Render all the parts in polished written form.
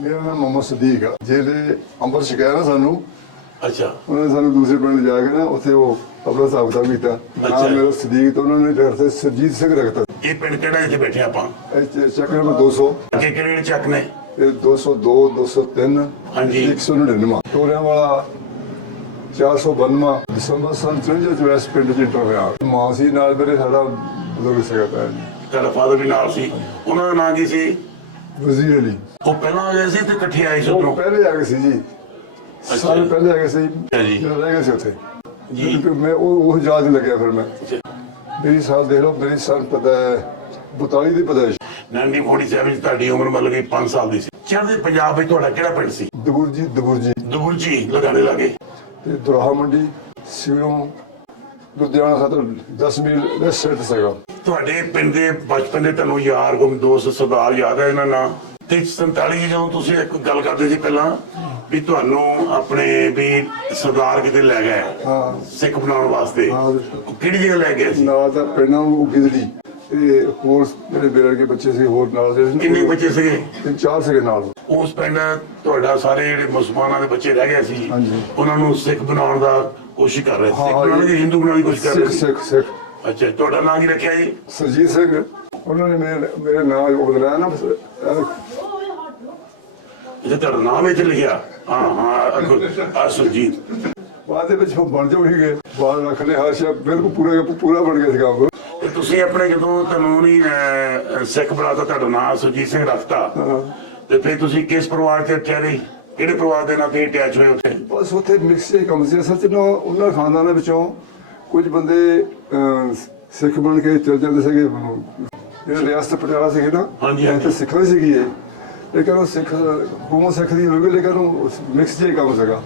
ਮੇਰਾ ਨਾਮ ਮੁਹੰਮਦ ਸਦੀਕ ਆ। ਜਿਹੜੇ ਅੰਮ੍ਰਿਤ ਛਕਾਇਆ ਨਾ ਸਾਨੂੰ, ਅੱਛਾ ਉਹਨਾਂ ਨੇ ਸਾਨੂੰ ਦੂਸਰੇ ਪਿੰਡ ਜਾ ਕੇ ਨਾ ਉੱਥੇ ਉਹ ਆਪਣਾ ਹਿਸਾਬ ਕਿਤਾਬ ਕੀਤਾ। ਨਾਮ ਮੇਰਾ ਸਦੀਕ ਤੇ ਉਹਨਾਂ ਨੇ ਡਾਕਟਰ ਸਰਜੀਤ ਸਿੰਘ ਰੱਖਤਾ। ਇਹ ਪਿੰਡ ਕਿਹੜਾ ਇੱਥੇ ਬੈਠੇ ਆਪਾਂ? ਇਹ ਚੱਕ ਨੰਬਰ 200, ਅੱਗੇ ਕਿਹੜੇ ਚੱਕ ਨੇ? ਇਹ 202, 203, ਹਾਂਜੀ। 199 ਟੋਰਿਆਂ ਵਾਲਾ 492 ਦਸੰਬਰ ਸੰਨ 54 ਚ ਵੈਸ ਪਿੰਡ ਚ ਇੰਟਰ ਹੋਇਆ। ਮਾਂ ਸੀ ਨਾਲ ਮੇਰੇ, ਸਾਡਾ ਬਜ਼ੁਰਗ ਸੀਗਾ ਭੈਣ ਤੁਹਾਡਾ ਫਾਦਰ ਵੀ ਨਾਲ ਸੀ। ਉਹਨਾਂ ਦਾ ਨਾਂ ਕੀ ਸੀ? ਵਜ਼ੀਰ ਅਲੀ। ਉਹ ਪਹਿਲਾਂ ਆ ਗਏ ਸੀ ਤੇ ਇਕੱਠੇ ਆਏ ਸੀ ਉਹ ਉੱਧਰੋਂ? ਪਹਿਲੇ ਆ ਗਏ ਸੀ ਜੀ, ਸਾਰੇ ਪਹਿਲੇ ਆ ਗਏ ਸੀ। ਜੀ। ਮੈਂ ਰਹਿ ਗਿਆ ਸੀ ਉੱਥੇ ਜੀ। ਫਿਰ ਮੈਂ ਉਹ ਯਾਦ ਲੱਗਿਆ। ਫਿਰ ਮੈਂ ਮੇਰੀ ਸਾਲ ਦੇਖ ਲਓ, ਮੇਰੀ ਸਾਲ ਪਤਾ ਹੈ 42 ਦੀ ਪਤਾ ਹੈ। 1947 ਚ ਤੁਹਾਡੀ ਉਮਰ ਮਤਲਬ ਕਿ 5 ਸਾਲ ਦੀ ਸੀ। ਚੜ੍ਹਦੇ ਪੰਜਾਬ ਵਿੱਚ ਤੁਹਾਡਾ ਕਿਹੜਾ ਪਿੰਡ ਸੀ? ਦਬੁਰਜੀ ਦਬੁਰਜੀ ਲੁਧਿਆਣੇ ਲਾਗੇ। ਤੇ ਦੁਰਾਹਾ ਮੰਡੀ ਸਿਰੋਂ ਲੁਧਿਆਣਾ ਖਾਤਰ 10 ਮੀਲ ਵੈਸਟ ਸੀਗਾ। ਤੁਹਾਡੇ ਪਿੰਡ ਦੇ ਬਚਪਨ ਦੇ ਤੁਹਾਨੂੰ ਯਾਰ ਗੁੰਮ ਦੋਸਤ ਸਰਦਾਰ ਯਾਦ ਹੈ ਇਹਨਾਂ ਨਾਲ? ਤੇ 47 ਜਦੋਂ ਤੁਸੀਂ ਇੱਕ ਗੱਲ ਕਰਦੇ ਸੀ ਪਹਿਲਾਂ ਵੀ ਤੁਹਾਨੂੰ ਆਪਣੇ ਵੀ ਸਰਦਾਰ ਕਿਤੇ ਲੈ ਗਏ ਸਿੱਖ ਬਣਾਉਣ ਵਾਸਤੇ, ਉਹ ਕਿਹੜੀ ਜਗ੍ਹਾ ਲੈ ਗਏ ਸੀ? ਨਾਲ ਦਾ ਪਿੰਡਾਂ ਉਹ ਬਿਜਲੀ ਤੇ ਹੋਰ ਮੇਰੇ ਬੇਰੜ ਕੇ ਬੱਚੇ ਸੀ, ਹੋਰ ਨਾਲ ਦੇ ਕਿੰਨੇ ਬੱਚੇ ਸੀਗੇ? 3-4 ਸੀਗੇ ਨਾਲ। ਉਸ ਪਿੰਡ ਤੁਹਾਡਾ ਸਾਰੇ ਜਿਹੜੇ ਮੁਸਲਮਾਨਾਂ ਦੇ ਬੱਚੇ ਰਹਿ ਗਏ ਸੀ, ਹਾਂਜੀ। ਉਹਨਾਂ ਨੂੰ ਸਿੱਖ ਬਣਾਉਣ ਦਾ ਕੋਸ਼ਿਸ਼ ਕਰ ਰਹੇ ਸੀ, ਸਿੱਖ ਬਣਾਉਣ ਦੀ ਹਿੰਦੂ ਬਣਾਉਣ ਦੀ ਕੋਸ਼ਿਸ਼ ਕਰ ਰਹੇ ਸੀ। ਸਿੱਖ ਅੱਛਾ, ਤੁਹਾਡਾ ਨਾਂ ਕੀ ਰੱਖਿਆ ਜੀ? ਸਰਜੀਤ ਸਿੰਘ। ਉਹਨਾਂ ਨੇ ਮੇਰੇ ਨਾਂ ਉਹ ਬਦਲਾਇਆ ਨਾ, ਜੇ ਤੁਹਾਡਾ ਨਾਮ ਵਿੱਚ ਲਿਖਿਆ ਹਾਂ ਸੁਰਜੀਤ। ਬਾਅਦ ਦੇ ਵਿੱਚ ਉਹ ਬਣ ਜਾਓ ਹੀ ਗਏ, ਬਾਹਰ ਰੱਖਣੇ ਹਾਸ਼ਾ ਬਿਲਕੁਲ ਪੂਰਾ ਬਣ ਗਿਆ ਸੀ ਕੰਮ। ਤੇ ਤੁਸੀਂ ਆਪਣੇ ਜਦੋਂ ਤੁਹਾਨੂੰ ਨਹੀਂ ਸਿੱਖ ਬਣਾਤਾ, ਤੁਹਾਡਾ ਨਾਮ ਸੁਰਜੀਤ ਸਿੰਘ ਰੱਖਤਾ, ਤੇ ਫਿਰ ਤੁਸੀਂ ਕਿਸ ਪਰਿਵਾਰ ਤੇ ਠਹਿਰੇ? ਕਿਹੜੇ ਪਰਿਵਾਰ ਦੇ ਨਾਲ ਅਟੈਚ ਹੋਏ ਉੱਥੇ? ਬਸ ਉੱਥੇ ਮਿਕਸ ਹੀ ਕੰਮ ਸੀ ਅਸਲ 'ਚ ਨਾ। ਉਹਨਾਂ ਖਾਨਦਾਨਾਂ ਵਿੱਚੋਂ ਕੁਝ ਬੰਦੇ ਸਿੱਖ ਬਣ ਕੇ ਚਲ ਜਾਂਦੇ ਸੀਗੇ। ਜਿਹੜੇ ਰਿਆਸਤ ਪਟਿਆਲਾ ਸੀਗੇ ਨਾ, ਇੱਥੇ ਸਿੱਖਾਂ ਸੀਗੀ ਇਹ, ਲੇਕਿਨ ਉਹ ਸਿੱਖ ਕੌਮ ਸਿੱਖ ਦੀ ਹੋ ਗਈ, ਲੇਕਿਨ ਉਹ ਮਿਕਸ ਜਿਹਾ ਕੰਮ ਸੀਗਾ।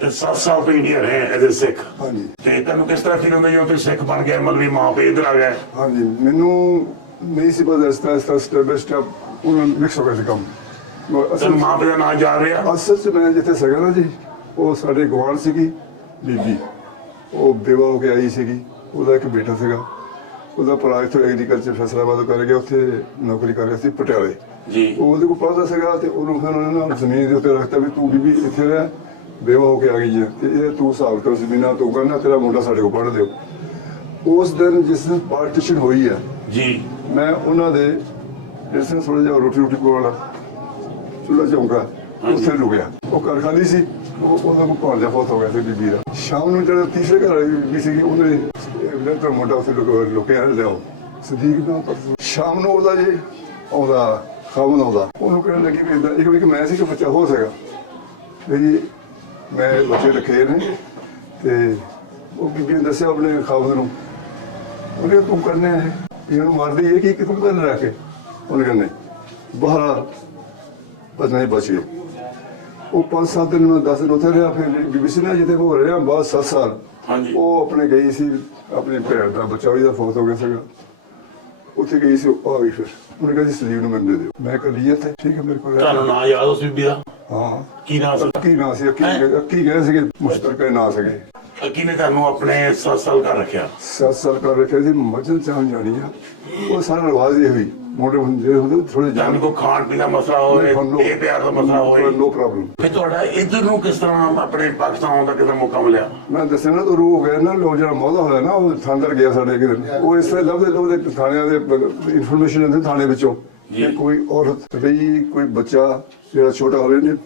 ਤੇ 7 ਸਾਲ ਤੋਂ ਇੰਡੀਆ ਰਹੇ ਐਜ਼ ਅ ਸਿੱਖ। ਹਾਂਜੀ। ਤੇ ਤੁਹਾਨੂੰ ਕਿਸ ਤਰ੍ਹਾਂ ਫੀਲ ਹੁੰਦਾ ਜਦੋਂ ਤੁਸੀਂ ਸਿੱਖ ਬਣ ਗਏ, ਮਤਲਬ ਵੀ ਮਾਂ ਪਿਓ ਇੱਧਰ ਆ ਗਏ? ਹਾਂਜੀ, ਮੈਨੂੰ ਨਹੀਂ ਸੀ ਪਤਾ ਇਸ ਤਰ੍ਹਾਂ ਸਟੈਪ ਬਾਈ ਸਟੈਪ ਉਹਨਾਂ ਮਿਕਸ ਹੋ ਗਿਆ ਸੀ ਕੰਮ। ਤੁਹਾਨੂੰ ਮਾਂ ਪਿਓ ਦਾ ਨਾਂ ਯਾਦ ਰਿਹਾ? ਅਸਲ 'ਚ ਮੈਂ ਜਿੱਥੇ ਸੀਗਾ ਨਾ ਜੀ, ਉਹ ਸਾਡੇ ਗੁਆਂਢ ਸੀਗੀ ਬੀਬੀ, ਉਹ ਬੇਵਾ ਹੋ ਕੇ ਆਈ ਸੀਗੀ। ਉਹਦਾ ਇੱਕ ਬੇਟਾ ਸੀਗਾ, ਉਹਦਾ ਭਰਾ ਇੱਥੋਂ ਐਗਰੀਕਲਚਰ ਫੈਸਲਾਬਾਦ ਕਰ ਗਿਆ, ਉੱਥੇ ਨੌਕਰੀ ਕਰ ਰਿਹਾ ਸੀ ਪਟਿਆਲੇ ਜੀ। ਉਹ ਉਹਦੇ ਕੋਲ ਪੜ੍ਹਦਾ ਸੀਗਾ ਤੇ ਉਹਨੂੰ ਫਿਰ ਉਹਨਾਂ ਨੇ ਜ਼ਮੀਨ ਦੇ ਉੱਤੇ ਰੱਖਤਾ ਵੀ ਤੂੰ ਬੀਬੀ ਇੱਥੇ ਰਹਿ, ਬੇਵਾ ਹੋ ਕੇ ਆ ਗਈ ਹੈ ਤੇ ਇਹ ਤੂੰ ਹਿਸਾਬ ਕਰ ਜ਼ਮੀਨਾਂ ਤੂੰ ਕਰਨਾ, ਤੇਰਾ ਮੁੰਡਾ ਸਾਡੇ ਕੋਲ ਪੜ੍ਹ ਦਿਓ। ਉਸ ਦਿਨ ਜਿਸ ਦਿਨ ਪਾਰਟੀਸ਼ਨ ਹੋਈ ਹੈ ਜੀ, ਮੈਂ ਉਹਨਾਂ ਦੇ ਜਿਸ ਦਿਨ ਥੋੜਾ ਜਿਹਾ ਰੋਟੀ ਕੋਲ ਚੁੱਲ੍ਹਾ ਚੌਂਕਾ ਉੱਥੇ ਲੁਕਿਆ। ਉਹ ਘਰ ਖਾਲੀ ਸੀ, ਉਹਦਾ ਕੋਈ ਭਾਂਜਾ ਫੌਤ ਹੋ ਗਿਆ ਸੀ ਬੀਬੀ ਦਾ। ਸ਼ਾਮ ਨੂੰ ਜਿਹੜਾ ਤੀਸਰੇ ਘਰ ਵਾਲੀ ਬੀਬੀ ਸੀਗੀ, ਉਹਨੇ ਲੈਂਟਰ ਮੁੰਡਾ ਉੱਥੇ ਲੁਕਿਆ ਲਿਆਓ ਸਦੀਕ ਦਾ। ਸ਼ਾਮ ਨੂੰ ਉਹਦਾ ਜੀ ਆਉਂਦਾ ਖਾਵਨ ਆਉਂਦਾ, ਉਹਨੂੰ ਕਹਿਣ ਲੱਗੀ ਵੀ ਇੱਦਾਂ ਇੱਕ ਮੈਂ ਸੀ ਕਿ ਬੱਚਾ ਹੋ ਸਕਦਾ ਵੀ ਮੈਂ ਬੱਚੇ ਰੱਖੇ ਨੇ। ਤੇ ਉਹ ਬੀਬੀ ਨੇ ਦੱਸਿਆ ਆਪਣੇ ਖਾਵਨ ਨੂੰ, ਉਹਨੇ ਤੂੰ ਕਰਨੇ ਹੈ ਇਹਨੂੰ ਮਾਰਦੀ ਹੈ ਕਿ ਤੂੰ ਕਰਨ ਰੱਖ ਕੇ? ਉਹਨੇ ਕਹਿੰਦੇ ਬਾਹਰ ਬਸ ਨਹੀਂ ਬਚ ਗਏ। ਉਹ 5-7 ਦਿਨ ਮੈਂ 10 ਦਿਨ ਉੱਥੇ ਰਿਹਾ। ਫਿਰ BBC ਨੇ ਜਿੱਥੇ ਹੋ ਰਿਹਾ ਬਾਅਦ 7 ਸਾਲ ਉਹ ਆਪਣੇ ਗਈ ਸੀ, ਆਪਣੀ ਭੈਣ ਦਾ ਬੱਚਾ ਵੀ ਦਾ ਫੌਤ ਹੋ ਗਿਆ ਸੀਗਾ, ਉੱਥੇ ਗਈ ਸੀ। ਉਹ ਆ ਗਈ ਫਿਰ ਉਹਨੇ ਕਿਹਾ ਜੀ ਸਲੀਪ ਨੂੰ ਮੈਨੂੰ ਦੇ ਦਿਓ। ਮੈਂ ਕਿਹਾ ਲਈ ਇੱਥੇ ਠੀਕ ਹੈ ਮੇਰੇ ਕੋਲ। ਤੁਹਾਨੂੰ ਨਾਂ ਯਾਦ ਉਸ ਬੀਬੀ ਦਾ? ਹਾਂ। ਕੀ ਨਾਂ ਸੀ? ਕੀ ਨਾਂ ਸੀ? ਅੱਕੀ ਗਏ ਸੀਗੇ, ਮੁਸ਼ਤਰਕਾ ਨਾਂ ਸੀਗੇ। ਅੱਕੀ ਨੇ ਤੁਹਾਨੂੰ ਆਪਣੇ 7 ਸਾਲ ਕਰ ਰੱਖਿਆ? 7 ਸਾਲ ਕਰ ਰੱਖਿਆ ਸੀ। ਮੱਝਾਂ ਚਾਹਣ ਜਾਣੀ ਆ, ਉਹ ਸਾਰਾ ਰਿਵਾਜ਼ ਇਹ ਹੋਈ। ਮੋਟੇ ਹੁੰਦੇ ਥੋੜੇ ਜਾਣ ਕੋ ਖਾਣ ਪੀਣ ਦਾ ਮਸਲਾ ਹੋਵੇ, ਇਹ ਪਿਆਰ ਦਾ ਮਸਲਾ ਹੋਵੇ, ਨੋ ਪ੍ਰੋਬਲਮ। ਫਿਰ ਤੁਹਾਡਾ ਇੱਧਰ ਨੂੰ ਕਿਸ ਤਰ੍ਹਾਂ ਆਪਣੇ ਪਾਕਿਸਤਾਨ ਆਉਣ ਦਾ ਕਿਤੇ ਮੌਕਾ ਮਿਲਿਆ? ਮੈਂ ਦੱਸਿਆ ਨਾ ਤਾਂ ਰੂਹ ਹੋ ਗਿਆ ਨਾ, ਲੋਕ ਜਿਹੜਾ ਮੌਦਾ ਹੋਇਆ ਨਾ, ਉਹ ਥਾਂਦਰ ਗਿਆ ਸਾਡੇ ਕਿਤੇ। ਉਹ ਇਸ ਤਰ੍ਹਾਂ ਲੱਭਦੇ ਥਾਣਿਆਂ ਦੇ ਇਨਫੋਰਮੇਸ਼ਨ ਦਿੰਦੇ ਥਾਣੇ ਵਿੱਚੋਂ ਕਿ ਕੋਈ ਔਰਤ ਰਹੀ, ਕੋਈ ਬੱਚਾ ਜਿਹੜਾ ਛੋਟਾ ਹੋਵੇ ਨੇ।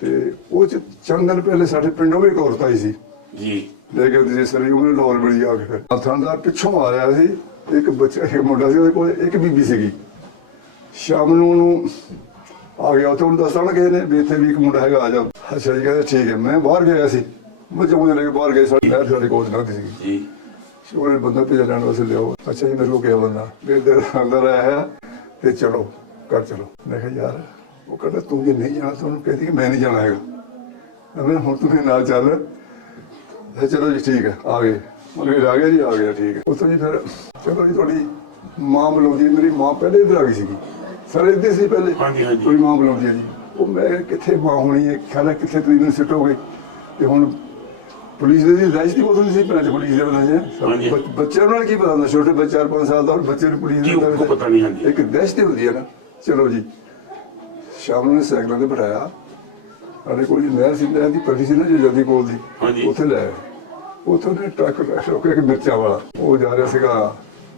ਤੇ ਉਹ ਚੰਦ ਦਿਨ ਪਹਿਲੇ ਸਾਡੇ ਪਿੰਡੋਂ ਵੀ ਇੱਕ ਔਰਤ ਆਈ ਸੀ ਜੀ, ਲੈ ਕੇ ਜਿਸ ਤਰ੍ਹਾਂ ਉਹਨੇ ਲਾਹੌਰ ਬੜੀ ਆ ਕੇ ਫਿਰ ਥਾਣਦਾਰ ਪਿੱਛੋਂ ਆ ਰਿਹਾ ਸੀ। ਇੱਕ ਬੱਚਾ, ਇੱਕ ਮੁੰਡਾ ਸੀ, ਉਹਦੇ ਕੋਲ ਇੱਕ ਬੀਬੀ ਸੀਗੀ। ਸ਼ਾਮ ਨੂੰ ਉਹਨੂੰ ਆ ਗਿਆ ਉੱਥੇ, ਉਹਨੂੰ ਦੱਸਣਾ ਕਿਸੇ ਨੇ ਵੀ ਇੱਥੇ ਵੀ ਇੱਕ ਮੁੰਡਾ ਹੈਗਾ, ਆ ਜਾ। ਅੱਛਾ ਜੀ, ਕਹਿੰਦੇ ਠੀਕ ਹੈ। ਮੈਂ ਬਾਹਰ ਗਿਆ ਸੀ, ਬੱਚੇ ਲੈ ਕੇ ਬਾਹਰ ਗਏ, ਸਾਡੇ ਕੋਲ ਲੱਗਦੀ ਸੀਗੀ ਜੀ। ਉਹਨੇ ਬੰਦਾ ਭੇਜ ਲੈਣ ਵਾਸਤੇ ਲਿਆਓ। ਅੱਛਾ ਜੀ, ਮੇਰੇ ਕੋਲ ਕਿਹਾ ਬੰਦਾ ਮੇਰੇ ਦੇ ਅੰਦਰ ਆਇਆ ਹੈ ਤੇ ਚਲੋ ਘਰ ਚਲੋ। ਮੈਂ ਕਿਹਾ ਯਾਰ, ਉਹ ਕਹਿੰਦਾ ਤੂੰ ਜੇ ਨਹੀਂ ਜਾਣਾ ਤਾਂ ਉਹਨੂੰ ਕਹਿੰਦੀ ਕਿ ਮੈਂ ਨਹੀਂ ਜਾਣਾ ਹੈਗਾ। ਮੈਂ ਹੁਣ ਤੂੰ ਮੇਰੇ ਨਾਲ ਚੱਲ। ਚਲੋ ਜੀ ਠੀਕ ਹੈ, ਆ ਗਏ। ਉਹਨੇ ਆ ਗਿਆ ਜੀ, ਆ ਗਿਆ ਠੀਕ ਹੈ। ਉੱਥੋਂ ਜੀ ਫਿਰ ਚਲੋ ਜੀ, ਤੁਹਾਡੀ ਮਾਂ ਬੁਲਾਉਂਦੀ। ਮੇਰੀ ਮਾਂ ਪਹਿਲੇ ਇੱਧਰ ਆ ਗਈ ਸੀਗੀ, ਸਾਰੇ ਇੱਧਰ ਸੀ ਪਹਿਲੇ। ਕੋਈ ਮਾਂ ਬੁਲਾਉਂਦੀ ਹੈ ਜੀ। ਉਹ ਮੈਂ ਕਿੱਥੇ ਮਾਂ ਹੋਣੀ ਹੈ, ਖਿਆਲ ਕਿੱਥੇ ਤੁਸੀਂ ਮੈਨੂੰ ਸਿੱਟ ਹੋ ਗਏ। ਤੇ ਹੁਣ ਪੁਲਿਸ ਦੀ ਰਾਜ ਦੀ ਬੋਤਲ ਸੀ ਪਹਿਲਾਂ, ਪੁਲਿਸ ਦੇ ਬੰਦੇ ਬੱਚਿਆਂ ਨਾਲ ਕੀ ਪਤਾ ਹੁੰਦਾ, ਛੋਟੇ ਬੱਚੇ 4-5 ਸਾਲ ਦਾ ਬੱਚੇ ਨੂੰ ਪੁਲਿਸ ਦਾ ਪਤਾ ਨਹੀਂ। ਇੱਕ ਦਹਿਸ਼ਤ ਹੁੰਦੀ ਹੈ ਨਾ। ਚਲੋ ਜੀ, ਸ਼ਾਮ ਨੂੰ ਸਾਈਕਲਾਂ ਤੇ ਬਿਠਾਇਆ, ਸਾਡੇ ਕੋਲ ਜੀ ਨਹਿਰ ਸੀ, ਨਹਿਰ ਦੀ ਪੱਟੀ ਸੀ ਨਾ ਜੀ ਜਲਦੀ ਕੋਲ ਦੀ, ਉੱਥੇ ਲੈ ਆਏ। ਉੱਥੋਂ ਨੇ ਟਰੱਕ ਰੋਕਿਆ ਕਿ ਮਿਰਚਾਂ ਵਾਲਾ, ਉਹ ਜਾ ਰਿਹਾ ਸੀਗਾ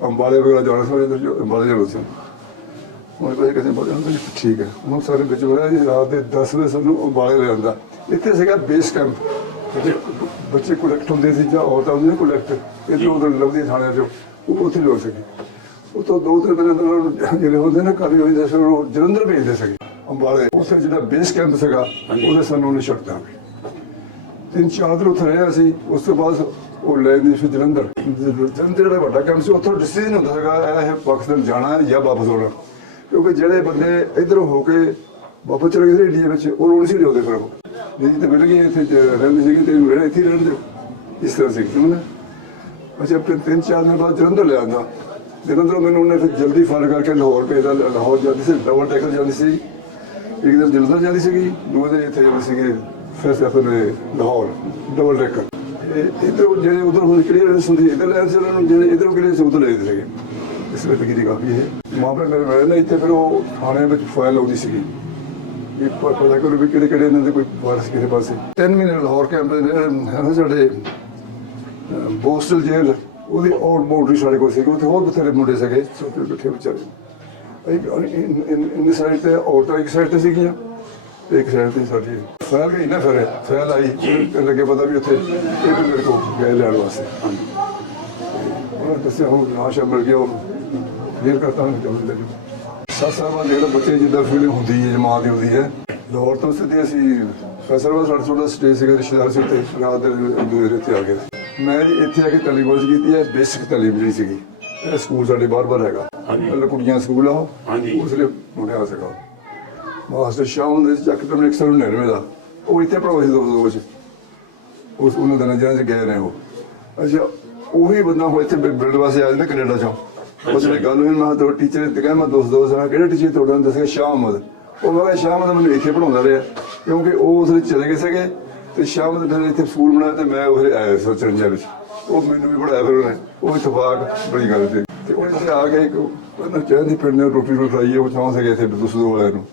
ਅੰਬਾਲੇ ਵਗੈਰਾ ਜਾਣਾ ਸੀ, ਇੱਧਰ ਜੋ ਅੰਬਾਲੇ ਜਾਣਾ ਸੀ। ਹੁਣ ਕੋਈ ਕਿਸੇ ਬੋਲਿਆ ਠੀਕ ਹੈ, ਹੁਣ ਸਾਰੇ ਵਿੱਚ ਹੋਇਆ ਜੀ। ਰਾਤ ਦੇ 10 ਵਜੇ ਸਾਨੂੰ ਅੰਬਾਲੇ ਲੈ ਆਉਂਦਾ। ਇੱਥੇ ਸੀਗਾ ਬੇਸ ਕੈਂਪ, ਬੱਚੇ ਕੁਲੈਕਟ ਹੁੰਦੇ ਸੀ ਜਾਂ ਔਰਤਾਂ ਹੁੰਦੀਆਂ ਕੁਲੈਕਟ, ਇੱਧਰ ਉੱਧਰ ਲੱਭਦੀਆਂ ਥਾਣਿਆਂ 'ਚੋਂ, ਉਹ ਉੱਥੇ ਲੋਕ ਸੀਗੇ। ਉੱਥੋਂ 2-3 ਦਿਨ ਅੰਦਰ ਜਿਹੜੇ ਹੁੰਦੇ ਨਾ ਕਾਫੀ ਹੋਈ ਸੀ, ਉਹ ਜਲੰਧਰ ਭੇਜਦੇ ਸੀਗੇ ਅੰਬਾਲੇ। ਉੱਥੇ ਜਿਹੜਾ ਬੇਸ ਕੈਂਪ ਸੀਗਾ ਉਹਦੇ ਸਾਨੂੰ ਉਹਨੇ ਛੱਡ ਦਾਂਗੇ। 3-4 ਦਿਨ ਉੱਥੇ ਰਹੇ ਅਸੀਂ। ਉਸ ਤੋਂ ਬਾਅਦ ਉਹ ਲੈ ਗਏ ਫਿਰ ਜਲੰਧਰ ਜਿਹੜਾ ਵੱਡਾ ਕੈਂਪ ਸੀ, ਉੱਥੋਂ ਡਿਸੀਜਨ ਹੁੰਦਾ ਸੀਗਾ ਇਹ ਪਾਕਿਸਤਾਨ ਜਾਣਾ ਜਾਂ ਵਾਪਸ ਆਉਣਾ, ਕਿਉਂਕਿ ਜਿਹੜੇ ਬੰਦੇ ਇੱਧਰੋਂ ਹੋ ਕੇ ਵਾਪਸ ਚਲੇ ਗਏ ਸੀ ਇੰਡੀਆ ਵਿੱਚ, ਉਹ ਨਹੀਂ ਸੀ ਲਿਆਉਂਦੇ। ਫਿਰ ਉਹ ਨਹੀਂ ਤਾਂ ਮਿਲ ਗਏ ਇੱਥੇ ਰਹਿੰਦੇ ਸੀਗੇ, ਤੇ ਮੇਰੇ ਇੱਥੇ ਰਹਿਣ ਦਿਓ, ਇਸ ਤਰ੍ਹਾਂ ਸੀ ਸਮਝਣਾ। ਅੱਛਾ, ਫਿਰ 3-4 ਦਿਨ ਬਾਅਦ ਜਲੰਧਰ ਲੈ ਆਉਂਦਾ। ਜਲੰਧਰੋਂ ਮੈਨੂੰ ਉਹਨੇ ਫਿਰ ਜਲਦੀ ਫੜ ਕਰਕੇ ਲਾਹੌਰ ਭੇਜਦਾ। ਲਾਹੌਰ ਜਾਂਦੀ ਸੀ, ਡਬਲ ਟੈਕਰ ਜਾਂਦੀ ਸੀ, ਇੱਕ ਦਿਨ ਜਲੰਧਰ ਜਾਂਦੀ ਸੀਗੀ, ਦੂਜੇ ਦਿਨ ਇੱਥੇ ਜਾਂਦੀ ਸੀਗੀ, ਫਿਰ ਆਪਣੇ ਲਾਹੌਰ ਡਬਲ ਟੈਕਰ। ਇੱਧਰ ਜਿਹੜੇ ਉੱਧਰ ਹੁਣ ਕਿਹੜੀ ਰੇਸ ਹੁੰਦੀ ਇੱਧਰ ਲੈਣ ਸੀ, ਉਹਨਾਂ ਨੂੰ ਜਿਹੜੇ ਇੱਧਰੋਂ ਕਿਹੜੇ ਸੀ ਉੱਧਰ ਲੈ ਜਾਂਦੇ ਸੀਗੇ। ਇਸ ਵਿੱਚ ਕੀਤੀ ਕਾਫੀ ਇਹ ਮਾਮਲੇ ਮੇਰੇ ਮਿਲੇ ਨੇ ਇੱਥੇ। ਫਿਰ ਉਹ ਥਾਣੇ ਵਿੱਚ ਫਾਈਲ ਆਉਂਦੀ ਸੀਗੀ, ਪਤਾ ਕਰੋ ਵੀ ਕਿਹੜੇ ਕਿਹੜੇ ਇਹਨਾਂ ਦੇ ਕੋਈ ਵਾਰਸ ਕਿਸੇ ਪਾਸੇ। 3 ਮਹੀਨੇ ਲਾਹੌਰ ਕੈਂਪ ਦੇ ਹੈ ਨਾ ਸਾਡੇ ਪੋਸਟਲ ਜੇਲ੍ਹ, ਉਹਦੀ ਆਊਟ ਬਾਉਂਡਰੀ ਸਾਡੇ ਕੋਲ ਸੀਗੀ। ਉੱਥੇ ਹੋਰ ਬਥੇਰੇ ਮੁੰਡੇ ਸੀਗੇ, ਛੋਟੇ ਬੈਠੇ ਵਿਚਾਰੇ। ਇਨ ਸਾਈਡ ਤੇ ਔਰਤਾਂ ਇੱਕ ਸਾਈਡ ਤੇ ਸੀਗੀਆਂ, ਇੱਕ ਸਾਈਡ ਤੇ ਸਾਡੀ ਫੈਲ ਗਈ ਨਾ। ਫਿਰ ਫੈਲ ਆਈ ਤੇ ਲੱਗੇ ਪਤਾ ਵੀ ਉੱਥੇ ਇਹ ਵੀ ਮੇਰੇ ਕੋਲ ਗਏ ਲੈਣ ਵਾਸਤੇ। ਉਹਨਾਂ ਦੱਸਿਆ ਹੁਣ ਨਾਸ਼ਾ ਮਿਲ ਗਿਆ, ਉਹ ਫੇਰ ਕਰਤਾ ਉਹਨੂੰ ਜਲਦੀ ਲੈ ਜਾਓ। 7 ਸਾਲ ਬਾਅਦ ਜਿਹੜਾ ਬੱਚੇ ਜਿੱਦਾਂ ਫੀਲਿੰਗ ਹੁੰਦੀ ਹੈ, ਜਮਾਤ ਦੀ ਹੁੰਦੀ ਹੈ। ਲਾਹੌਰ ਤੋਂ ਸਿੱਧੇ ਅਸੀਂ ਫੈਸਲਾਬਾਦ ਸਾਡਾ ਥੋੜਾ ਸਟੇ ਸੀਗਾ, ਰਿਸ਼ਤੇਦਾਰ ਸੀ ਉੱਥੇ, ਰਾਤ ਦੇ ਦੂਜੇ ਇੱਥੇ ਆ ਗਏ। ਮੈਂ ਜੀ ਇੱਥੇ ਆ ਕੇ ਤਾਲੀਮ ਕੋਰਸ ਕੀਤੀ ਹੈ, ਬੇਸਿਕ ਤਾਲੀਮ ਜਿਹੜੀ ਸੀਗੀ। ਇਹ ਸਕੂਲ ਸਾਡੇ ਬਾਰ-ਬਾਰ ਹੈਗਾ, ਪਹਿਲਾਂ ਕੁੜੀਆਂ ਸਕੂਲ ਆ ਉਹ, ਉਸ ਲਈ ਮੁੰਡਿਆਂ ਸੀਗਾ। ਮਾਸਟਰ ਸ਼ਾਹ ਹੁੰਦੇ ਸੀ ਚੱਕ 199 ਦਾ, ਉਹ ਇੱਥੇ ਪੜ੍ਹਾਉਂਦੇ ਸੀ 202 'ਚ। ਉਸ ਉਹਨਾਂ ਦਿਨਾਂ ਜਿਹਨਾਂ 'ਚ ਗਏ ਨੇ ਉਹ। ਅੱਛਾ, ਉਹੀ ਬੰਦਾ ਹੁਣ ਇੱਥੇ ਬਿਲਡ ਵਾਸਤੇ ਆ ਜਾਂਦਾ ਕੈਨੇਡਾ 'ਚੋਂ। ਉਹ ਜਿਹੜੀ ਗੱਲ ਹੋਈ, ਮੈਂ ਤਾਂ ਟੀਚਰ ਤੇ ਕਹਿੰਦਾ ਮੈਂ 202 ਸਾਲ ਕਿਹੜੇ ਟੀਚਰ ਤੁਹਾਡਾ ਦੱਸਿਆ ਸ਼ਾਹ ਅਹਿਮਦ। ਉਹ ਮੈਂ ਕਿਹਾ ਸ਼ਾਹ ਅਹਿਮਦ ਮੈਨੂੰ ਇੱਥੇ ਪੜ੍ਹਾਉਂਦਾ ਰਿਹਾ, ਕਿਉਂਕਿ ਉਹ ਉਸ ਵਿੱਚ ਚਲੇ ਗਏ ਸੀਗੇ ਤੇ ਸ਼ਾਹ ਅਹਿਮਦ ਫਿਰ ਇੱਥੇ ਸਕੂਲ ਬਣਾਇਆ ਤੇ ਮੈਂ ਉਹ ਆਇਆ 1954 ਵਿੱਚ। ਉਹ ਮੈਨੂੰ ਵੀ ਪੜ੍ਹਾਇਆ ਫਿਰ ਉਹਨੇ, ਉਹ ਇਤਫਾਕ ਬੜੀ ਗੱਲ ਸੀ। ਤੇ ਉਹ ਇੱਥੇ ਆ ਕੇ ਇੱਕ ਉਹਨਾਂ ਚਾਹਦੀ ਪਿੰਡ ਨੇ ਰੋਟੀ ਖਾਈ, ਉਹ ਚਾਹੁੰਦੇ ਸੀਗੇ ਇੱਥੇ 202 ਵਾਲਿਆਂ ਨੂੰ।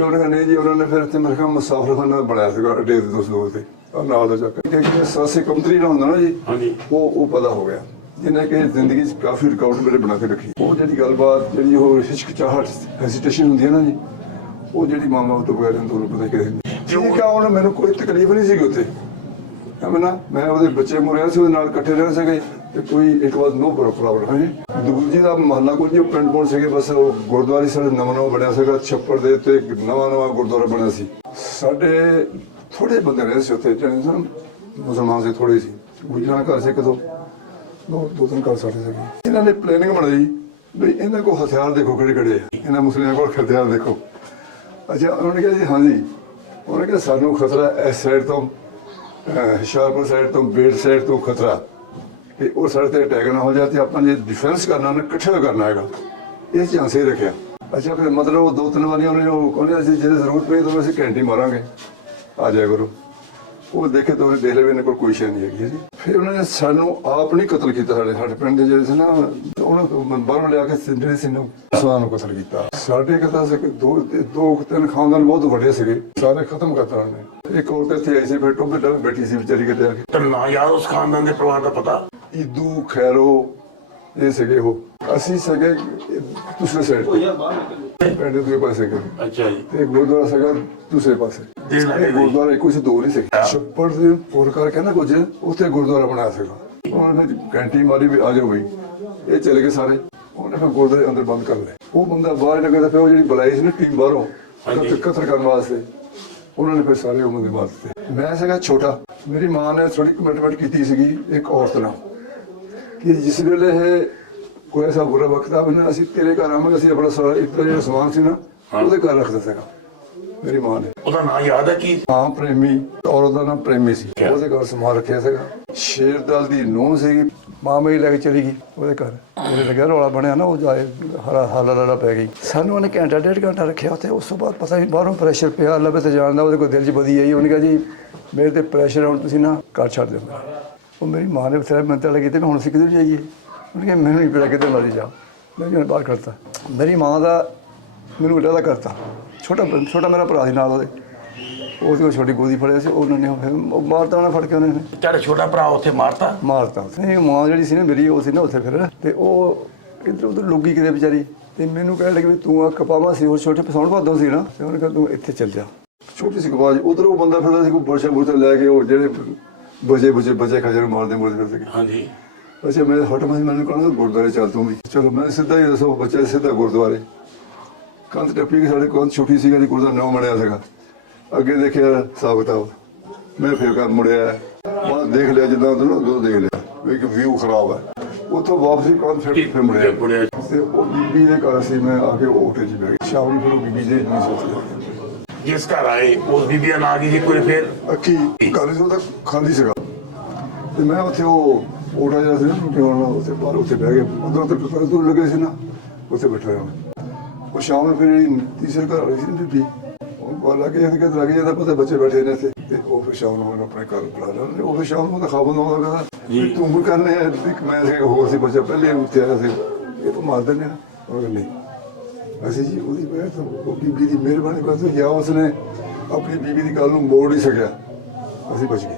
ਉਹਨਾਂ ਨੇ ਨਹੀਂ ਜੀ, ਉਹਨਾਂ ਨੇ ਫਿਰ ਇੱਥੇ ਮੇਰੇ ਖਿਆਲ ਮੁਸਾਫਰਖਾਨਾ ਬਣਾਇਆ ਸੀਗਾ ਅੱਡੇ 202 ਤੇ ਨਾਲ ਦਾ ਚੱਕ ਕੇ ਸਾਸੇ ਕੰਪਨੀ ਦਾ ਹੁੰਦਾ ਨਾ ਜੀ, ਉਹ ਪਤਾ ਹੋ ਗਿਆ, ਜਿਹਨੇ ਕਿ ਜ਼ਿੰਦਗੀ 'ਚ ਕਾਫੀ ਰਿਕਾਰਡ ਮੇਰੇ ਬਣਾ ਕੇ ਰੱਖੀ। ਉਹ ਜਿਹੜੀ ਗੱਲਬਾਤ ਜਿਹੜੀ ਉਹ ਹਿਚਕਿਚਾਹਟ ਹੈਸੀਟੇਸ਼ਨ ਹੁੰਦੀ ਹੈ ਨਾ ਜੀ, ਉਹ ਜਿਹੜੀ ਮਾਮਾ ਉਹ ਤੋਂ ਬਗੈਰ ਤੁਹਾਨੂੰ ਪਤਾ ਕਿਹਦੇ ਠੀਕ ਆ। ਉਹਨੇ ਮੈਨੂੰ ਕੋਈ ਤਕਲੀਫ ਨਹੀਂ ਸੀਗੀ ਉੱਥੇ, ਮੈਂ ਉਹਦੇ ਬੱਚੇ ਮੁਰਿਆ ਸੀ, ਉਹਦੇ ਨਾਲ ਇਕੱਠੇ ਰਹਿ ਸਕੇ ਤੇ ਕੋਈ ਇੱਕ ਵਾਰ ਨੋ ਪ੍ਰੋਬਲਮ ਹੈ। ਦੂਜੀ ਦਾ ਮਹੱਲਾ ਕੋਈ ਨਹੀਂ, ਪਿੰਡ ਪੌਂਡ ਸੀਗੇ ਬਸ। ਉਹ ਗੁਰਦੁਆਰੇ ਸਾਡੇ ਨਵਾਂ ਬਣਿਆ ਸੀਗਾ, ਛੱਪੜ ਦੇ ਉੱਤੇ ਨਵਾਂ ਗੁਰਦੁਆਰਾ ਬਣਿਆ ਸੀ। ਸਾਡੇ ਥੋੜੇ ਬੰਦੇ ਰਹੇ ਸੀ ਉੱਥੇ, ਮੁਸਲਮਾਨ ਸੀ ਥੋੜੇ ਸੀ, ਗੁਜਰਾਂ ਘਰ ਸੀ, ਇੱਕ ਦੋ ਤਿੰਨ ਘਰ ਸਾਡੇ ਸੀਗੇ। ਇਹਨਾਂ ਨੇ ਪਲੈਨਿੰਗ ਬਣਾਈ ਵੀ ਇਹਨਾਂ ਕੋਲ ਹਥਿਆਰ ਦੇਖੋ ਕਿਹੜੇ ਕਿਹੜੇ ਆ, ਇਹਨਾਂ ਮੁਸਲਿਮਾਂ ਕੋਲ ਹਥਿਆਰ ਦੇਖੋ। ਅੱਛਾ, ਉਹਨਾਂ ਨੇ ਕਿਹਾ ਜੀ ਹਾਂਜੀ। ਉਹਨੇ ਕਿਹਾ ਸਾਨੂੰ ਖਤਰਾ ਇਸ ਸਾਈਡ ਤੋਂ, ਹੁਸ਼ਿਆਰਪੁਰ ਸਾਈਡ ਤੋਂ, ਬੇਟ ਸਾਈਡ ਤੋਂ ਖਤਰਾ, ਕਿ ਉਹ ਸਾਡੇ ਤੇ ਅਟੈਕ ਨਾ ਹੋ ਜਾਏ ਤੇ ਆਪਾਂ ਜੇ ਡਿਫੈਂਸ ਕਰਨਾ ਨਾ ਇਕੱਠੇ ਕਰਨਾ ਹੈਗਾ, ਇਹ ਝਾਂਸੇ ਰੱਖਿਆ। ਅੱਛਾ, ਫਿਰ ਮਤਲਬ ਉਹ 2-3 ਵਾਰੀਆਂ ਉਹਨੇ ਉਹ ਕਹਿੰਦੇ ਅਸੀਂ ਜਿਹੜੇ ਜ਼ਰੂਰਤ ਪਈ ਤਾਂ ਅਸੀਂ ਘੰਟੀ ਮਾਰਾਂਗੇ, ਆ ਜਾਇਆ ਕਰੋ। ਉਹ ਦੇਖੇ ਤਾਂ ਉਹਨੇ ਦੇਖ ਲਿਆ ਵੀ ਇਹਨਾਂ ਕੋਲ ਕੋਈ ਸ਼ੈ ਨਹੀਂ ਹੈਗੀ ਜੀ। ਫਿਰ ਉਹਨਾਂ ਨੇ ਸਾਨੂੰ ਆਪ ਨਹੀਂ ਕਤਲ ਕੀਤਾ, ਸਾਡੇ ਪਿੰਡ ਦੇ ਜਿਹੜੇ ਸੀ ਨਾ, ਉਹਨਾਂ ਤੋਂ ਬਾਹਰੋਂ ਲਿਆ ਕੇ ਜਿਹੜੇ ਸੀ ਨਾ ਸਵਾਨ ਨੂੰ ਕਤਲ ਕੀਤਾ। ਸਾਡੇ ਕਥਾ ਸੀ 2-3 ਖਾਨਦਾਨ ਬਹੁਤ ਵੱਡੇ ਸੀਗੇ, ਸਾਰੇ ਖਤਮ ਕਰਤਾ ਉਹਨੇ। ਇੱਕ ਔਰਤ ਇੱਥੇ ਆਈ ਸੀ, ਫਿਰ ਟੋਬੇ ਟਾਬੇ ਬੈਠੀ ਸੀ ਵਿਚਾਰੀ ਕਿਤੇ ਆ ਕੇ। ਤੇ ਨਾ ਯਾਦ ਉਸ ਖਾਨਦਾਨ ਦੇ ਪਰਿਵਾਰ ਦਾ ਪਤਾ? ਈਦੂ ਖੈਰੋ ਇਹ ਸੀਗੇ ਉਹ। ਅਸੀਂ ਸੀਗੇ ਦੂਸਰੇ ਸਾਈਡ ਤੇ, ਪਿੰਡ ਦੇ ਪਾਸੇ ਸੀਗੇ। ਅੱਛਾ ਜੀ। ਤੇ ਗੁਰਦੁਆਰਾ ਸੀਗਾ ਦੂਸਰੇ ਪਾਸੇ। ਗੁਰਦੁਆਰਾ ਇੱਕੋ ਸੀ, ਦੋ ਨਹੀਂ ਸੀ। ਛੱਪੜ ਦੇ ਪੁਰ ਕਰਕੇ ਨਾ ਕੁਝ ਉੱਥੇ ਗੁਰਦੁਆਰਾ ਬਣਾਇਆ ਸੀਗਾ। ਉਹਨਾਂ ਨੇ ਘੰਟੀ ਮਾਰੀ ਵੀ ਆ ਜਾਓ ਬਈ, ਇਹ ਚਲੇ ਗਏ ਸਾਰੇ। ਉਹਨੇ ਫਿਰ ਗੁਰਦੁਆਰੇ ਅੰਦਰ ਬੰਦ ਕਰ ਲਏ। ਉਹ ਬੰਦਾ ਬਾਹਰ ਲੱਗਦਾ, ਫਿਰ ਉਹ ਜਿਹੜੀ ਬੁਲਾਈ ਸੀ ਨਾ ਟੀਮ ਬਾਹਰੋਂ ਕਤਲ ਕਰਨ ਵਾਸਤੇ, ਉਹਨਾਂ ਨੇ ਫਿਰ ਸਾਰੇ ਉਹ ਬੰਦੇ ਮਾਰ ਦਿੱਤੇ। ਮੈਂ ਸੀਗਾ ਛੋਟਾ, ਮੇਰੀ ਮਾਂ ਨੇ ਥੋੜੀ ਕਮਿਟਮੈਂਟ ਕੀਤੀ ਸੀਗੀ ਇੱਕ ਔਰਤ ਨਾਲ ਕਿ ਜਿਸ ਵੇਲੇ ਇਹ ਕੋਈ ਐਸਾ ਬੁਰਾ ਵਕਤ ਆ ਬਣਾ, ਅਸੀਂ ਤੇਰੇ ਘਰ ਆਵਾਂਗੇ, ਅਸੀਂ ਆਪਣਾ ਸਾਰਾ ਇੱਕ ਜਿਹੜਾ ਸਮਾਨ ਸੀ ਨਾ ਉਹਦੇ ਘਰ ਰੱਖਦਾ ਸੀਗਾ ਮੇਰੀ ਮਾਂ ਨੇ। ਉਹਦਾ ਨਾਂ ਯਾਦ ਹੈ ਕੀ? ਹਾਂ, ਪ੍ਰੇਮੀ, ਔਰ ਉਹਦਾ ਨਾਮ ਪ੍ਰੇਮੀ ਸੀ। ਉਹਦੇ ਘਰ ਸਮਾਨ ਰੱਖਿਆ ਸੀਗਾ। ਸ਼ੇਰਦਲ ਦੀ ਨੂੰਹ ਸੀਗੀ, ਮਾਂ ਮੇਰੀ ਲੈ ਕੇ ਚਲੀ ਗਈ ਉਹਦੇ ਘਰ। ਉਹਦੇ ਲੱਗਿਆ ਰੌਲਾ ਬਣਿਆ ਨਾ, ਉਹ ਜਾਏ ਹਾਲਾ ਪੈ ਗਈ। ਸਾਨੂੰ ਉਹਨੇ ਘੰਟਾ 1.5 ਘੰਟਾ ਰੱਖਿਆ ਉੱਥੇ। ਉਸ ਤੋਂ ਬਾਅਦ ਪਤਾ ਨਹੀਂ ਬਾਹਰੋਂ ਪ੍ਰੈਸ਼ਰ ਪਿਆ, ਲੱਭੇ ਤੇ ਜਾਣਦਾ ਉਹਦੇ ਕੋਈ ਦਿਲ 'ਚ ਵਧੀ ਆਈ। ਉਹਨੇ ਕਿਹਾ ਜੀ ਮੇਰੇ ਤੇ ਪ੍ਰੈਸ਼ਰ ਹੁਣ ਤੁਸੀਂ ਨਾ ਘਰ ਛੱਡ ਦਿਓ। ਉਹ ਮੇਰੀ ਮਾਂ ਨੇ ਬਥੇਰਾ ਮਿਹਨਤ ਵਾਲੇ ਕੀਤੇ, ਹੁਣ ਅਸੀਂ ਕਿੱਧਰ ਜਾਈਏ? ਉਹਨੇ ਕਿਹਾ ਮੈਨੂੰ ਨਹੀਂ ਪਤਾ ਕਿੱਧਰ ਮਰਜ਼ੀ ਜਾ। ਮੈਂ ਕਿਹਾ ਬਾਹਰ ਕੱਢਤਾ। ਮੇਰੀ ਮਾਂ ਦਾ ਮੈਨੂੰ ਵੱਡਾ ਦਾ ਕਰਤਾ। ਛੋਟਾ ਮੇਰਾ ਭਰਾ ਸੀ ਨਾਲ ਉਹਦੇ ਕੋਲ ਛੋਟੀ ਗੋਦੀ ਫੜਿਆ ਸੀ, ਉਹਨਾਂ ਨੇ ਫਿਰ ਉਹ ਮਾਰਤਾ, ਉਹਨੇ ਫੜ ਕੇ ਉਹਨੇ ਤੁਹਾਡਾ ਛੋਟਾ ਭਰਾ ਉੱਥੇ ਮਾਰਤਾ? ਨਹੀਂ, ਮਾਂ ਜਿਹੜੀ ਸੀ ਨਾ ਮੇਰੀ, ਉਹ ਸੀ ਨਾ ਉੱਥੇ ਫਿਰ, ਤੇ ਉਹ ਇੱਧਰ ਉੱਧਰ ਲੁੱਗੀ ਕਿਤੇ ਵਿਚਾਰੀ, ਤੇ ਮੈਨੂੰ ਕਹਿਣ ਲੱਗੀ ਵੀ ਤੂੰ ਆ ਕਪਾਵਾ ਸੀ, ਉਹ ਛੋਟੇ ਪਸੌਣ ਭਾਦੋਂ ਸੀ ਨਾ, ਤੇ ਉਹਨੇ ਕਿਹਾ ਤੂੰ ਇੱਥੇ ਚੱਲ ਜਾ। ਛੋਟੀ ਸੀ ਕਪਾਹ, ਉਧਰ ਉਹ ਬੰਦਾ ਫਿਰਦਾ ਸੀ ਕੋਈ ਬਰਸ਼ਾ ਬੁਰਸ਼ਾ ਲੈ ਕੇ, ਉਹ ਜਿਹੜੇ ਬਚੇ ਖਜਰ ਮਾਰਦੇ ਫਿਰਦੇ। ਹਾਂਜੀ। ਅੱਛਾ, ਮੈਂ ਹਟ ਮੈਨੂੰ ਕਹਿੰਦਾ ਗੁਰਦੁਆਰੇ ਚੱਲ ਤੂੰ ਵੀ। ਚਲੋ ਮੈਂ ਸਿੱਧਾ ਹੀ ਦੱਸੋ, ਬੱਚਾ ਸਿੱਧਾ ਗੁਰਦੁਆਰੇ, ਕੰਧ ਟੱਪੀ ਕੇ ਸਾਡੇ ਕੋਲ ਛੋਟੀ ਸੀ ਜਿਹੜੀ ਗੁਰਦੁਆਰਾ ਨਵਾਂ ਬਣਿਆ ਸੀਗਾ, ਅੱਗੇ ਦੇਖਿਆ ਹਿਸਾਬ ਕਿਤਾਬ, ਮੈਂ ਫਿਰ ਕਰ ਮੁੜਿਆ, ਬਾਅਦ ਦੇਖ ਲਿਆ ਜਿੱਦਾਂ ਉਦੋਂ ਦੇਖ ਲਿਆ ਵੀ ਕਿ ਵਿਊ ਖਰਾਬ ਹੈ। ਉੱਥੋਂ ਵਾਪਸੀ ਕੰਧ ਫਿਰ ਮੁੜਿਆ, ਤੇ ਉਹ ਬੀਬੀ ਦੇ ਘਰ ਸੀ, ਮੈਂ ਆ ਕੇ ਉਹ ਓਟੇ 'ਚ ਬਹਿ ਗਿਆ। ਸ਼ਾਮ ਨੂੰ ਫਿਰ ਉਹ ਬੀਬੀ ਦੇ ਨਹੀਂ ਸੋਚਦੇ ਜਿਸ ਘਰ ਆਏ ਉਸ ਬੀਬੀ ਦਾ ਨਾਂ ਕੀ ਸੀ? ਕੋਈ ਫਿਰ ਅੱਖੀ ਘਰ ਸੀ, ਉਹਦਾ ਖਾਲੀ ਸੀਗਾ, ਤੇ ਮੈਂ ਉੱਥੇ ਉਹ ਓਟਾ ਜਿਹੜਾ ਸੀ ਨਾ ਟੁੱਟੇ ਵਾਲਾ, ਉੱਥੇ ਬਾਹਰ ਉੱਥੇ ਬਹਿ ਗਿਆ, ਉਧਰੋਂ ਤੇ ਪੇਪਰ ਤੋਂ ਲੱਗੇ ਸੀ ਨਾ, ਉੱਥੇ ਬੈਠਾ ਰਿਹਾ। ਉਹ ਸ਼ਾਮ ਨੂੰ ਫਿਰ ਜਿਹੜੀ ਤੀਸਰੇ ਘਰ ਵਾਲੀ ਸੀ ਨਾ ਬੀਬੀ, ਉਹ ਲੱਗ ਜਾਂਦਾ ਪਤਾ ਬੱਚੇ ਬੈਠੇ ਨੇ ਇੱਥੇ, ਤੇ ਉਹ ਫਿਰ ਸ਼ਾਮ ਨੂੰ ਮੈਨੂੰ ਆਪਣੇ ਘਰ ਬੁਲਾ ਲਿਆ। ਉਹ ਫਿਰ ਸ਼ਾਮ ਨੂੰ ਤਾਂ ਖਾਬੰਦ ਆਉਂਦਾ ਕਹਿੰਦਾ ਤੂੰ ਵੀ ਕਰਨੇ ਆ, ਮੈਂ ਸੀ ਹੋਰ ਸੀ ਬੱਚਾ ਪਹਿਲੇ ਉੱਥੇ ਆਇਆ ਸੀ, ਇਹ ਤਾਂ ਮਾਰ ਦਿੰਦੇ ਨਾ। ਉਹ ਨਹੀਂ, ਅਸੀਂ ਜੀ ਉਹਦੀ ਵਜ੍ਹਾ ਤੋਂ, ਉਹ ਬੀਬੀ ਦੀ ਮਿਹਰਬਾਨੀ ਬਸ, ਜਾਂ ਉਸਨੇ ਆਪਣੀ ਬੀਬੀ ਦੀ ਗੱਲ ਨੂੰ ਮੋੜ ਨਹੀਂ ਸਕਿਆ, ਅਸੀਂ ਬਚ ਗਏ।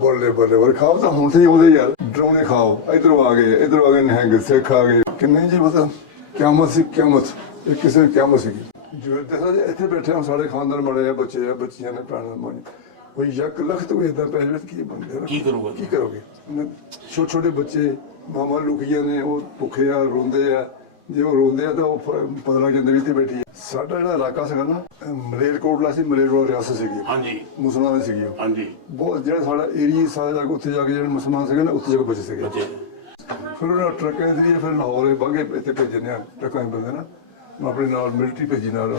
ਬੱਲੇ ਖਾਬ ਤਾਂ ਹੁਣ ਤੇ ਉਹਦੇ ਯਾਰ ਡਰਾਉਣੇ ਖਾਬ, ਇੱਧਰੋਂ ਆ ਗਏ ਨਿਹੰਗ ਸਿੱਖ ਆ ਗਏ, ਕਿੰਨੇ ਜੀ ਪਤਾ ਕਿਆਮਤ ਸੀ, ਕਿਆਮਤ ਇਹ ਕਿਸੇ ਨੇ ਕਿਆਮਤ ਸੀਗੀ। ਜੋ ਦੇਖੋ ਜੀ ਇੱਥੇ ਬੈਠੇ ਹਾਂ, ਸਾਡੇ ਖਾਨਦਾਨ ਬੜੇ ਆ, ਬੱਚੇ ਆ, ਬੱਚੀਆਂ ਨੇ, ਭੈਣਾਂ ਮਾਂ, ਕੋਈ 1 ਲੱਖ ਤੋਂ ਏਦਾਂ ਪੈ ਜਾਵੇ ਕੀ ਬਣਦੇ, ਕੀ ਕਰੋਗੇ? ਛੋਟੇ ਬੱਚੇ ਮਾਮਾ ਲੁਕੀਆਂ ਨੇ, ਉਹ ਭੁੱਖੇ ਆ, ਰੋਂਦੇ ਆ, ਜੇ ਉਹ ਰੋਂਦੇ ਆ ਤਾਂ ਉਹ ਪਤਾ ਲੱਗ ਜਾਂਦਾ ਵੀ ਇੱਥੇ ਬੈਠੀ ਹੈ। ਸਾਡਾ ਜਿਹੜਾ ਇਲਾਕਾ ਸੀਗਾ ਨਾ, ਮਲੇਰਕੋਟਲਾ ਸੀ, ਮਲੇਰਕੋਟਲਾ ਰਿਆਸਤ ਸੀਗੀ। ਹਾਂਜੀ। ਮੁਸਲਮਾਨ ਸੀਗੀ ਉਹ। ਹਾਂਜੀ। ਬਹੁਤ ਜਿਹੜਾ ਸਾਡਾ ਏਰੀਆ ਸਾਰਾ ਜਾ ਕੇ ਉੱਥੇ ਜਾ ਕੇ ਜਿਹੜੇ ਮੁਸਲਮਾਨ ਸੀਗੇ ਨਾ, ਉੱਥੇ ਜਾ ਕੇ ਬਚੇ ਸੀਗੇ। ਫਿਰ ਉਹਨਾਂ ਟਰੱਕਾਂ ਦੇ ਜ਼ਰੀਏ ਫਿਰ ਲਾਹੌਰ ਬਾਗੇ ਇੱਥੇ ਭੇਜਣੇ ਆ, ਟਰੱਕਾਂ ਦੇ ਬੰਦੇ ਨਾ, ਮੈਂ ਆਪਣੇ ਨਾਲ ਮਿਲਟਰੀ ਭੇਜੀ ਨਾਲ।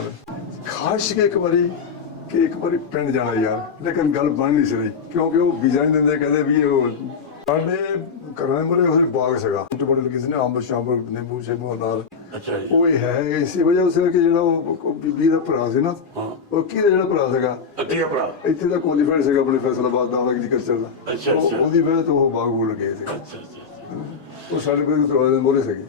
ਖਾਸ਼ ਕੇ ਇੱਕ ਵਾਰੀ ਪਿੰਡ ਜਾਣਾ ਯਾਰ, ਲੇਕਿਨ ਗੱਲ ਬਣ ਨਹੀਂ ਸੀ ਰਹੀ, ਕਿਉਂਕਿ ਉਹ ਵੀਜ਼ਾ ਨਹੀਂ ਦਿੰਦੇ, ਕਹਿੰਦੇ ਵੀ ਉਹ ਸਾਡੇ ਘਰਾਂ ਦੇ ਮੂਹਰੇ ਉਹ ਬਾਗ ਸੀਗਾ, ਛੋਟੇ ਕਿਸੇ ਨੇ ਅੰਬ ਸ਼ਾਂਬ ਨਿੰਬੂ ਸ਼ੇਬੂ ਨਾਲ। ਅੱਛਾ ਜੀ। ਉਹ ਹੈ ਇਸੇ ਵਜ੍ਹਾ ਸੀ ਕਿ ਜਿਹੜਾ ਉਹ ਬੀਬੀ ਦਾ ਭਰਾ ਸੀ ਨਾ, ਉਹ ਕਿਹਦਾ ਜਿਹੜਾ ਭਰਾ ਸੀਗਾ, ਭਰਾ ਇੱਥੇ ਦਾ ਕੁਆਲੀਫਾਈਡ ਸੀਗਾ ਆਪਣੇ ਫੈਸਲਾਬਾਦ ਦਾ ਐਗਰੀਕਲਚਰ ਦਾ। ਅੱਛਾ। ਉਹਦੀ ਵਜ੍ਹਾ ਤੋਂ ਉਹ ਬਾਗ ਬੋਲ ਗਏ ਸੀ। ਅੱਛਾ। ਉਹ ਸਾਡੇ ਕੋਲ ਦਰਵਾਜ਼ੇ ਦੇ ਮੂਹਰੇ ਸੀਗੇ।